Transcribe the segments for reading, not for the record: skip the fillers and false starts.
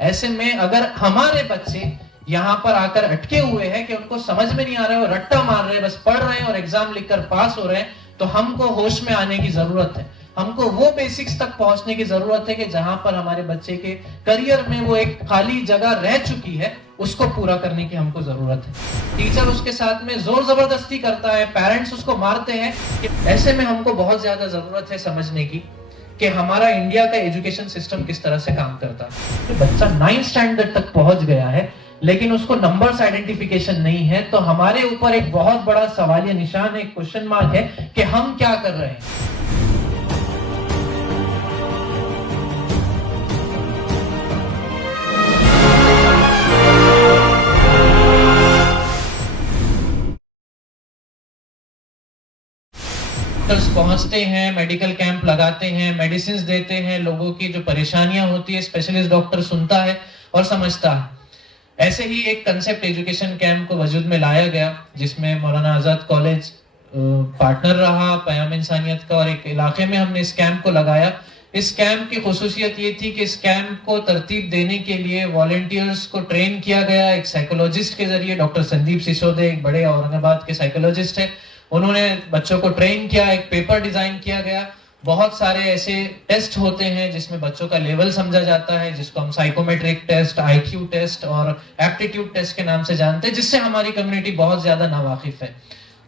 ऐसे में अगर हमारे बच्चे यहाँ पर आकर अटके हुए हैं कि उनको समझ में नहीं आ रहा है, वो रट्टा मार रहे हैं, बस पढ़ रहे हैं और एग्जाम लिखकर पास हो रहे हैं, तो हमको होश में आने की जरूरत है। हमको वो बेसिक्स तक पहुंचने की जरूरत है कि जहां पर हमारे बच्चे के करियर में वो एक खाली जगह रह चुकी है, उसको पूरा करने की हमको जरूरत है। टीचर उसके साथ में जोर जबरदस्ती करता है, पेरेंट्स उसको मारते हैं। ऐसे में हमको बहुत ज्यादा जरूरत है समझने की कि हमारा इंडिया का एजुकेशन सिस्टम किस तरह से काम करता है। तो बच्चा 9th स्टैंडर्ड तक पहुंच गया है लेकिन उसको नंबर्स आइडेंटिफिकेशन नहीं है, तो हमारे ऊपर एक बहुत बड़ा सवालिया निशान है, क्वेश्चन मार्क है कि हम क्या कर रहे हैं। डॉक्टर्स पहुंचते हैं, मेडिकल कैंप लगाते हैं, मेडिसिन देते हैं, लोगों की जो परेशानियां होती है स्पेशलिस्ट डॉक्टर सुनता है और समझता है। ऐसे ही एक कंसेप्ट एजुकेशन कैंप को वजूद में लाया गया जिसमें मौलाना आजाद कॉलेज पार्टनर रहा पयाम इंसानियत का, और एक इलाके में हमने इस कैंप को लगाया। इस कैंप की खुसूसियत ये थी कि इस कैंप को तरतीब देने के लिए वॉलंटियर्स को ट्रेन किया गया एक साइकोलॉजिस्ट के जरिए। डॉक्टर संदीप सिसोदे एक बड़े औरंगाबाद के साइकोलॉजिस्ट है, उन्होंने बच्चों को ट्रेन किया, एक पेपर डिजाइन किया गया। बहुत सारे ऐसे टेस्ट होते हैं जिसमें बच्चों का लेवल समझा जाता है, जिसको हम साइकोमेट्रिक टेस्ट, आईक्यू टेस्ट और एप्टीट्यूड टेस्ट के नाम से जानते हैं, जिससे हमारी कम्युनिटी बहुत ज्यादा नावाकिफ है।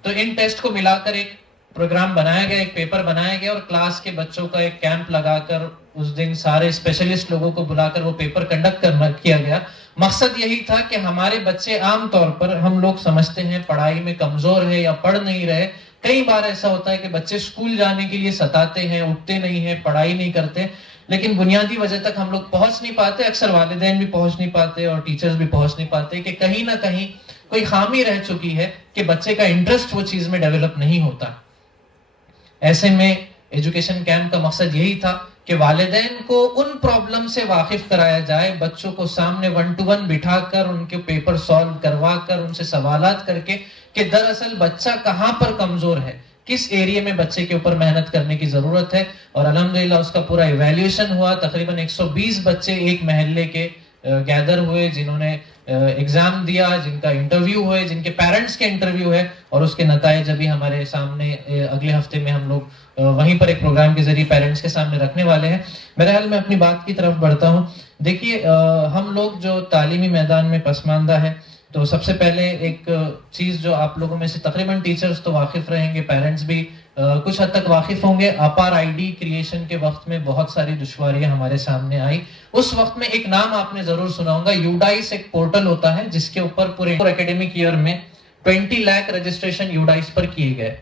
तो इन टेस्ट को मिलाकर एक प्रोग्राम बनाया गया, एक पेपर बनाया गया और क्लास के बच्चों का एक कैंप लगाकर उस दिन सारे स्पेशलिस्ट लोगों को बुलाकर वो पेपर कंडक्ट किया गया। मकसद यही था कि हमारे बच्चे, आमतौर पर हम लोग समझते हैं पढ़ाई में कमजोर है या पढ़ नहीं रहे। कई बार ऐसा होता है कि बच्चे स्कूल जाने के लिए सताते हैं, उठते नहीं है, पढ़ाई नहीं करते, लेकिन बुनियादी वजह तक हम लोग पहुंच नहीं पाते। अक्सर वालिदैन भी पहुंच नहीं पाते और टीचर्स भी पहुंच नहीं पाते कि कहीं ना कहीं कोई खामी रह चुकी है कि बच्चे का इंटरेस्ट वो चीज में डेवलप नहीं होता। ऐसे में एजुकेशन कैंप का मकसद यही था कि वालिदैन को उन प्रॉब्लम से वाकिफ कराया जाए, बच्चों को सामने 1 to 1 बिठाकर उनके पेपर सॉल्व करवाकर उनसे सवालात करके कि दरअसल बच्चा कहां पर कमजोर है, किस एरिया में बच्चे के ऊपर मेहनत करने की जरूरत है। और अल्हम्दुलिल्लाह उसका पूरा इवैल्यूएशन हुआ। तकरीबन 120 बच्चे एक महल्ले के गैदर हुए जिन्होंने एग्जाम दिया, जिनका इंटरव्यू हुए, जिनके पेरेंट्स के इंटरव्यू है, और उसके नताइज अभी हमारे सामने अगले हफ्ते में हम लोग वहीं पर एक प्रोग्राम के जरिए पेरेंट्स के सामने रखने वाले हैं। मेरे ख्याल में अपनी बात की तरफ बढ़ता हूँ। देखिए, हम लोग जो तालीमी मैदान में पसमानदा है, तो सबसे पहले एक चीज जो आप लोगों में से तकरीबन टीचर्स तो वाकिफ रहेंगे, पेरेंट्स भी कुछ हद तक वाकिफ होंगे। अपार आईडी क्रिएशन के वक्त में बहुत सारी दुश्वारियां हमारे सामने आई। उस वक्त में एक नाम आपने जरूर सुना होगा, यूडाइस एक पोर्टल होता है जिसके ऊपर पूरे एकेडमिक ईयर में 20 लाख रजिस्ट्रेशन यूडाइस पर किए गए।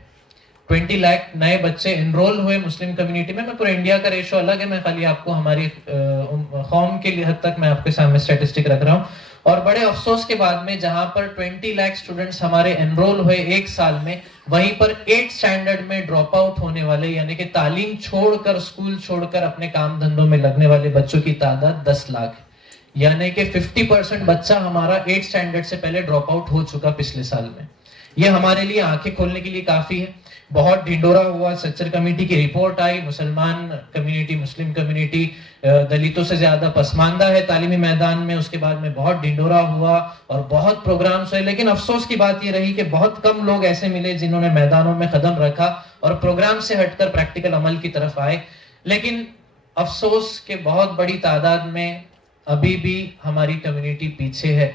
20 लाख नए बच्चे एनरोल हुए मुस्लिम कम्युनिटी में। मैं पूरे इंडिया का रेशो अलग है, मैं खाली आपको हमारी कौम के हद तक मैं आपके सामने स्टैटिस्टिक रख रहा हूँ। और बड़े अफसोस के बाद में जहां पर 20 लाख स्टूडेंट्स हमारे एनरोल हुए एक साल में, वहीं पर 8th स्टैंडर्ड में ड्रॉप आउट होने वाले, यानी कि तालीम छोड़कर, स्कूल छोड़कर अपने काम धंधों में लगने वाले बच्चों की तादाद 10 लाख, यानी कि 50% बच्चा हमारा 8th स्टैंडर्ड से पहले ड्रॉप आउट हो चुका पिछले साल में। ये हमारे लिए आंखें खोलने के लिए काफी है। बहुत ढिंडोरा हुआ, सच्चर कमेटी की रिपोर्ट आई, मुसलमान कम्युनिटी, मुस्लिम कम्युनिटी दलितों से ज्यादा पसमानदा है तालीमी मैदान में। उसके बाद में बहुत ढिंडोरा हुआ और बहुत प्रोग्राम्स हुए, लेकिन अफसोस की बात ये रही कि बहुत कम लोग ऐसे मिले जिन्होंने मैदानों में कदम रखा और प्रोग्राम से हटकर प्रैक्टिकल अमल की तरफ आए। लेकिन अफसोस के बहुत बड़ी तादाद में अभी भी हमारी कम्युनिटी पीछे है।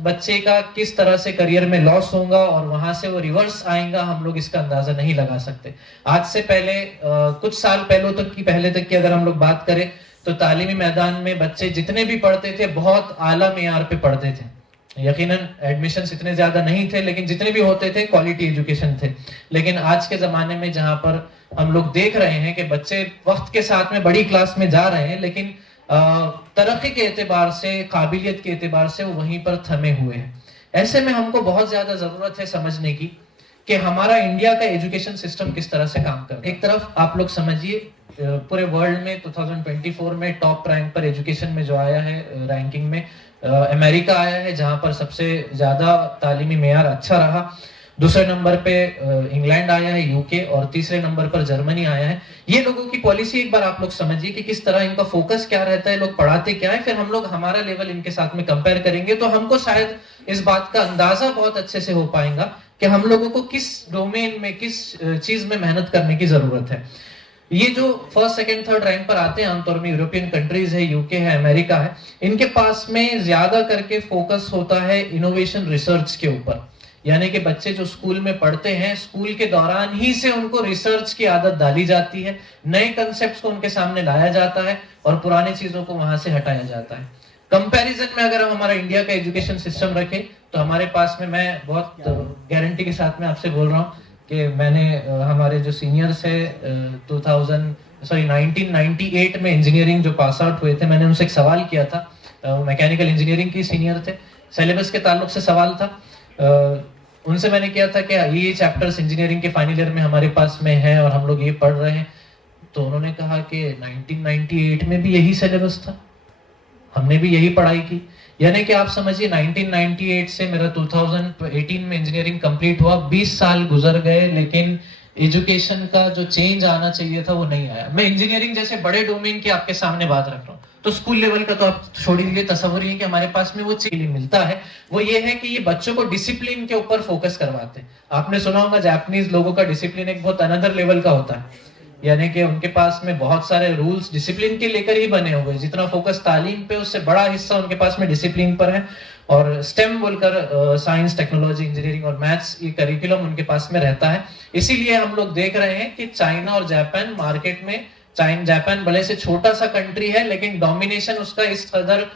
बच्चे का किस तरह से करियर में लॉस होगा और वहां से वो रिवर्स आएगा, हम लोग इसका अंदाजा नहीं लगा सकते। आज से पहले कुछ साल पहले तक की अगर हम लोग बात करें तो तालीमी मैदान में बच्चे जितने भी पढ़ते थे बहुत आला मेयार पे पढ़ते थे। यकीनन एडमिशंस इतने ज्यादा नहीं थे, लेकिन जितने भी होते थे क्वालिटी एजुकेशन थे। लेकिन आज के जमाने में जहां पर हम लोग देख रहे हैं कि बच्चे वक्त के साथ में बड़ी क्लास में जा रहे हैं, लेकिन तरक्की के एतबार से, काबिलियत के एतबार से वो वहीं पर थमे हुए हैं। ऐसे में हमको बहुत ज्यादा जरूरत है समझने की कि हमारा इंडिया का एजुकेशन सिस्टम किस तरह से काम करता है। एक तरफ आप लोग समझिए, पूरे वर्ल्ड में 2024 में टॉप रैंक पर एजुकेशन में जो आया है रैंकिंग में, अमेरिका आया है जहां पर सबसे ज्यादा तालीमी मेयार अच्छा रहा। दूसरे नंबर पे इंग्लैंड आया है, यूके, और तीसरे नंबर पर जर्मनी आया है। ये लोगों की पॉलिसी एक बार आप लोग समझिए कि किस तरह इनका फोकस क्या रहता है, लोग पढ़ाते क्या है, फिर हम लोग हमारा लेवल इनके साथ में कंपेयर करेंगे तो हमको शायद इस बात का अंदाजा बहुत अच्छे से हो पाएगा कि हम लोगों को किस डोमेन में, किस चीज में मेहनत करने की जरूरत है। ये जो फर्स्ट सेकंड थर्ड रैंक पर आते हैं आमतौर में यूरोपियन कंट्रीज है, यूके है, अमेरिका है, इनके पास में ज्यादा करके फोकस होता है इनोवेशन रिसर्च के ऊपर। यानी कि बच्चे जो स्कूल में पढ़ते हैं, स्कूल के दौरान ही से उनको रिसर्च की आदत डाली जाती है, नए कंसेप्ट्स को उनके सामने लाया जाता है और पुरानी चीजों को वहां से हटाया जाता है। कंपैरिजन में अगर हम हमारा इंडिया का एजुकेशन सिस्टम रखें तो हमारे पास में, मैं बहुत गारंटी के साथ में आपसे बोल रहा हूँ कि मैंने हमारे जो सीनियर्स है 1998 में इंजीनियरिंग जो पास आउट हुए थे, मैंने उनसे एक सवाल किया था। मैकेनिकल इंजीनियरिंग की सीनियर थे, सिलेबस के ताल्लुक से सवाल था। उनसे मैंने किया था कि ये चैप्टर्स इंजीनियरिंग के फाइनल ईयर में हमारे पास में है और हम लोग ये पढ़ रहे हैं। तो उन्होंने कहा कि 1998 में भी यही सिलेबस था, हमने भी यही पढ़ाई की। यानी कि आप समझिए 1998 से मेरा 2018 में इंजीनियरिंग कंप्लीट हुआ, 20 साल गुजर गए, लेकिन एजुकेशन का जो चेंज आना चाहिए था वो नहीं आया। मैं इंजीनियरिंग जैसे बड़े डोमेन की आपके सामने बात रख रहा हूँ, तो स्कूल लेवल का तो आप छोड़ दीजिए, तस्वुर ये कि हमारे पास में वो चीज मिलता है, वो ये है कि ये बच्चों को डिसिप्लिन के ऊपर फोकस करवाते हैं। आपने सुना होगा जापानीज लोगों का डिसिप्लिन एक बहुत अनदर लेवल का होता है, यानी कि उनके पास में बहुत सारे रूल्स डिसिप्लिन के लेकर ही बने हुए। जितना फोकस तालीम पे, उससे बड़ा हिस्सा उनके पास में डिसिप्लिन पर है। और स्टेम बोलकर साइंस, टेक्नोलॉजी, इंजीनियरिंग और मैथ्स, ये करिकुलम उनके पास में रहता है। इसीलिए हम लोग देख रहे हैं कि चाइना और जापान मार्केट में, जापान भले से छोटा सा कंट्री है लेकिन डोमिनेशन उसका इस कदर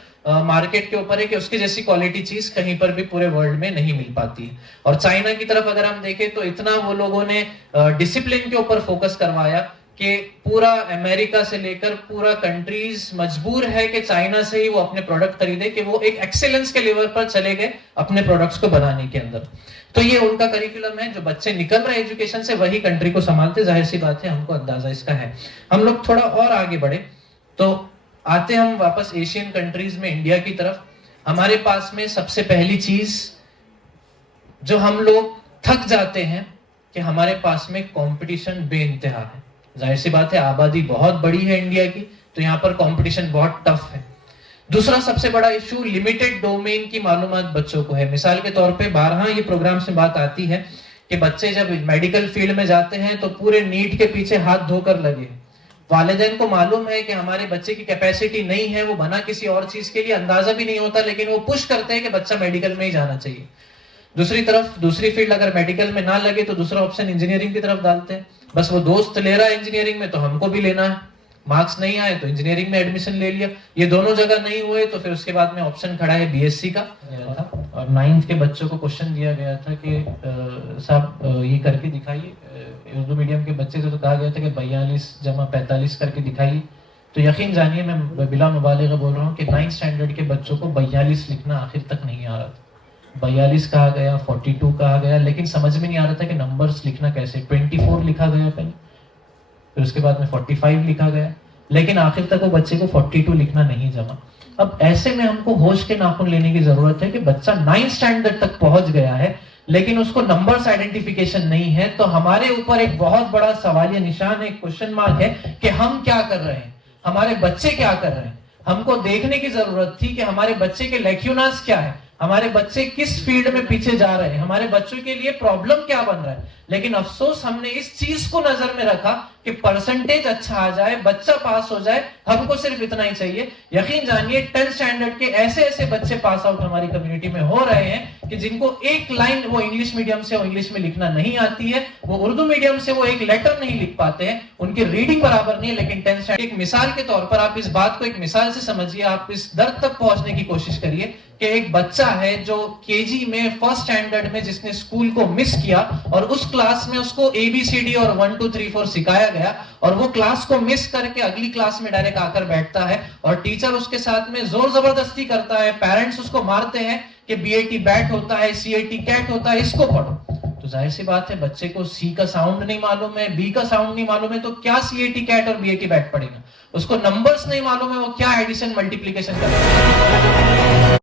मार्केट के ऊपर है कि उसकी जैसी क्वालिटी चीज कहीं पर भी पूरे वर्ल्ड में नहीं मिल पाती है। और चाइना की तरफ अगर हम देखें तो इतना वो लोगों ने डिसिप्लिन के ऊपर फोकस करवाया कि पूरा अमेरिका से लेकर पूरा कंट्रीज मजबूर है कि चाइना से ही वो अपने प्रोडक्ट खरीदे, कि वो एक एक्सेलेंस के लेवल पर चले गए अपने प्रोडक्ट्स को बनाने के अंदर। तो ये उनका करिकुलम है, जो बच्चे निकल रहे एजुकेशन से वही कंट्री को संभालते, जाहिर सी बात है, हमको अंदाजा इसका है। हम लोग थोड़ा और आगे बढ़े तो आते हम वापस एशियन कंट्रीज में, इंडिया की तरफ। हमारे पास में सबसे पहली चीज जो हम लोग थक जाते हैं कि हमारे पास में कंपटीशन बेइंतहा है। जाहिर सी बात है, आबादी बहुत बड़ी है इंडिया की, तो यहाँ पर कंपटीशन बहुत टफ है। दूसरा सबसे बड़ा इशू लिमिटेड डोमेन की मालूमात बच्चों को है। मिसाल के तौर पे 12 ये प्रोग्राम से बात आती है कि बच्चे जब मेडिकल फील्ड में जाते हैं तो पूरे नीट के पीछे हाथ धोकर लगे। वालिदैन को मालूम है कि हमारे बच्चे की कैपेसिटी नहीं है, वो बना किसी और चीज के लिए, अंदाजा भी नहीं होता, लेकिन वो पुश करते हैं कि बच्चा मेडिकल में ही जाना चाहिए। दूसरी तरफ दूसरी फील्ड अगर मेडिकल में ना लगे तो दूसरा ऑप्शन इंजीनियरिंग की तरफ डालते हैं। बस वो दोस्त ले रहा है इंजीनियरिंग में तो हमको भी लेना है, मार्क्स नहीं आए तो इंजीनियरिंग में एडमिशन ले लिया। ये दोनों जगह नहीं हुए तो फिर उसके बाद में ऑप्शन खड़ा है बीएससी का। और 9th के बच्चों को क्वेश्चन दिया गया था कि साहब ये करके दिखाइए, उर्दू मीडियम के बच्चे से तो कहा गया था कि 42 जमा 45 करके दिखाइए। तो यकीन जानिए, मैं बिला मुबालिगा बोल रहा हूँ कि 9th स्टैंडर्ड के बच्चों को 42 लिखना आखिर तक नहीं आ रहा था। 42 कहा गया, 42 कहा गया, लेकिन समझ में नहीं आ रहा था कि नंबर्स लिखना कैसे। 24 लिखा गया पहले, फिर उसके बाद में 45 लिखा गया, लेकिन आखिर तक वो बच्चे को 42 लिखना नहीं जमा। अब ऐसे में हमको होश के नाखून लेने की जरूरत है कि बच्चा 9th स्टैंडर्ड तक पहुंच गया है लेकिन उसको नंबर्स आइडेंटिफिकेशन नहीं है, तो हमारे ऊपर एक बहुत बड़ा सवालिया निशान है, एक क्वेश्चन मार्क है कि हम क्या कर रहे हैं, हमारे बच्चे क्या कर रहे हैं। हमको देखने की जरूरत थी कि हमारे बच्चे के लेक्यूनास क्या है, हमारे बच्चे किस फील्ड में पीछे जा रहे हैं, हमारे बच्चों के लिए प्रॉब्लम क्या बन रहा है। लेकिन अफसोस हमने इस चीज को नजर में रखा कि परसेंटेज अच्छा आ जाए, बच्चा पास हो जाए, हमको सिर्फ इतना ही चाहिए। यकीन जानिए 10th स्टैंडर्ड के ऐसे ऐसे बच्चे पास आउट हमारी कम्युनिटी में हो रहे हैं कि जिनको एक लाइन वो इंग्लिश मीडियम से, वो इंग्लिश में लिखना नहीं आती है, वो उर्दू मीडियम से वो एक लेटर नहीं लिख पाते हैं, उनकी रीडिंग बराबर नहीं है, लेकिन 10th स्टैंडर्ड एक मिसाल के तौर पर आप इस बात को एक मिसाल से समझिए, आप इस दर्द तक पहुंचने की कोशिश करिए कि एक बच्चा है जो केजी में फर्स्ट स्टैंडर्ड में जिसने स्कूल को मिस किया और उस क्लास में उसको ABCD और 1 2 3 4 सिखाया गया और वो क्लास को मिस करके अगली क्लास में डायरेक्ट आकर बैठता है और टीचर उसके साथ में जोर जबरदस्ती करता है, पेरेंट्स उसको मारते हैं कि BAT बैट होता है, CAT कैट होता है, इसको पढ़ो। तो जाहिर सी बात है, बच्चे को C का साउंड नहीं मालूम है, B का साउंड नहीं मालूम है, तो क्या CAT कैट और BAT बैट पढ़ेगा। उसको नंबर्स नहीं मालूम है, वो क्या एडिशन मल्टीप्लीकेशन करेगा।